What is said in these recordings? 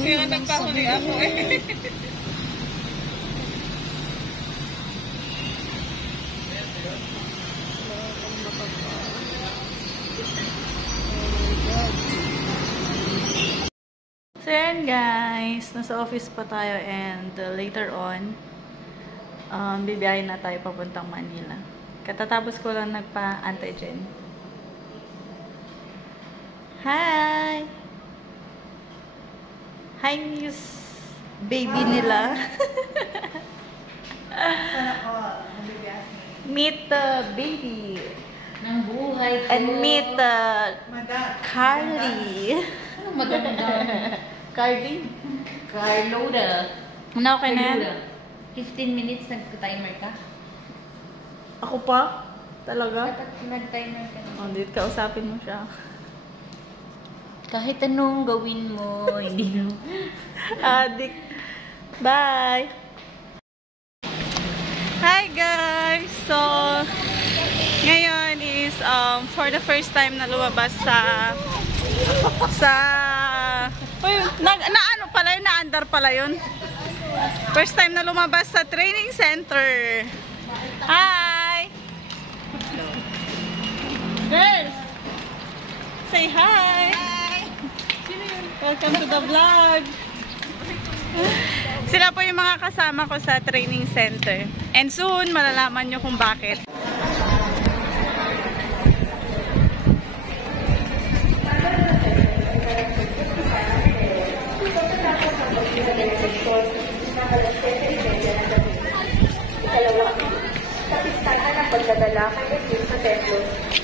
Kaya nagpahuli ako eh. So yan guys, nasa office pa tayo and later on, bibiyahin na tayo papuntang Manila. Katatapos ko lang nagpa-antigen. Hi! Hi Miss Baby nila. Sana all. Meet the baby. Ng buhay ko. And meet Carly. Anong maganda? Carly? Carloda. Ano, okay na yan? 15 minutes nag-timer ka? Ako pa? Talaga? Dapat nag-timer ka na. Oh, dito ka, usapin mo siya. Kahit anong gawin mo, hindi no. Adik. Bye! Hi guys! So, ngayon is for the first time na lumabas uy, ano pala yun? Na-under pala yun. First time na lumabas sa training center. Hi! Girls! Say hi! Welcome to the vlog! Sila po yung mga kasama ko sa training center. And soon, malalaman nyo kung bakit. Ikalawa, kapistahan ng pagdadala kay Jesus sa templo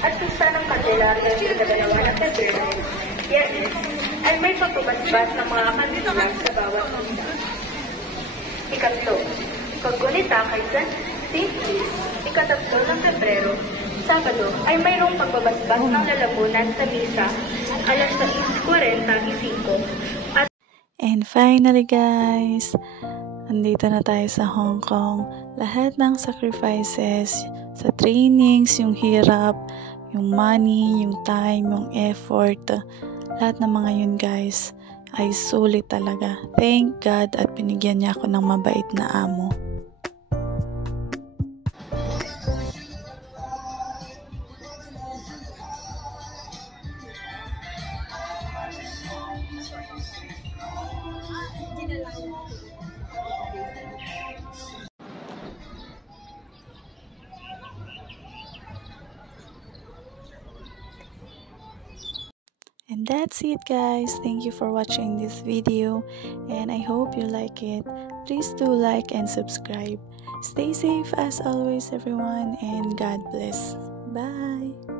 at pista ng Candelaria sa ikadalawa ng Pebrero. Yes, ay may pagpabasbas ng mga kandila sa bawat pista. Ikatlo, paggunita kay St. Louis, ikatatlo ng Pebrero, Sabado, ay mayroong pagbabasbas ng lalamunan sa misa alas 6:45 at And finally guys, andito na tayo sa Hong Kong. Lahat ng sacrifices sa trainings, yung hirap, yung money, yung time, yung effort, lahat ng mga yun guys ay sulit talaga. Thank God at binigyan niya ako ng mabait na amo. And that's it guys. Thank you for watching this video and I hope you like it. Please do like and subscribe. Stay safe as always everyone and God bless. Bye.